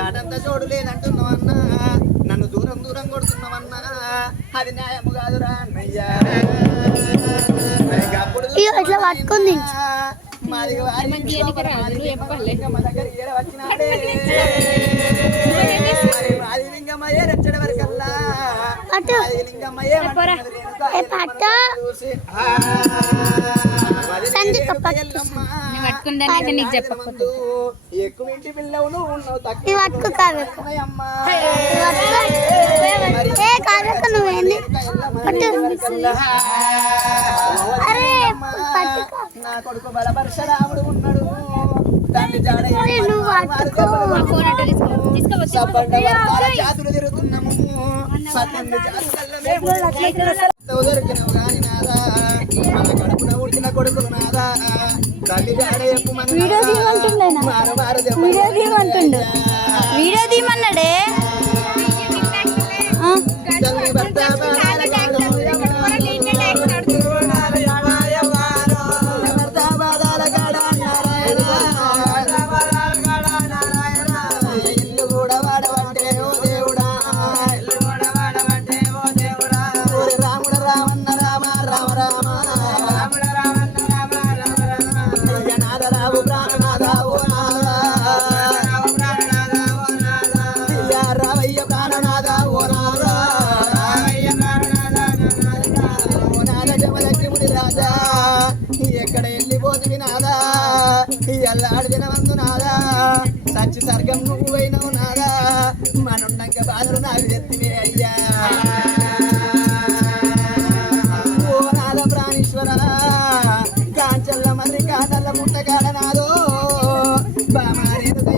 చాటంతా చూడు లేదంటున్నావన్నా నన్ను దూరం దూరం కొడుతున్నావన్నా అది న్యాయము కాదురా అన్నయ్యా ఇట్లా పట్టుకుంది మాది వచ్చినాడే మాది లింగమయ్యే రచ్చడి వరకల్లా లింగమయ్యే ఎక్కువ ఇంటి పిల్లవు నువ్వు ఉన్నావు నా కొడుకు బలపరశరాముడు ఉన్నాడు దాన్ని జాతులు తిరుగుతున్నాము 18 జాతులలో దొరికినవు కానీ నాదా మన కడుపున ఉడికిన కొడుకులు నాదా తల్లి జాడ చెప్పు వీడియో తీయమన్నాడే ఎక్కడ వెళ్ళిపోతుంది నాదా ఎల్లాడిన వందు నాదా సచ్చి సర్గం నువ్వు పోయినవు నాదా మనుండంక బాధలు నాకు తెత్తివే అయ్యా ఓ నాద ప్రాణేశ్వర కాంచల్ల మంది కాదల్ల ముట్టగాడ నాదో బామారేదు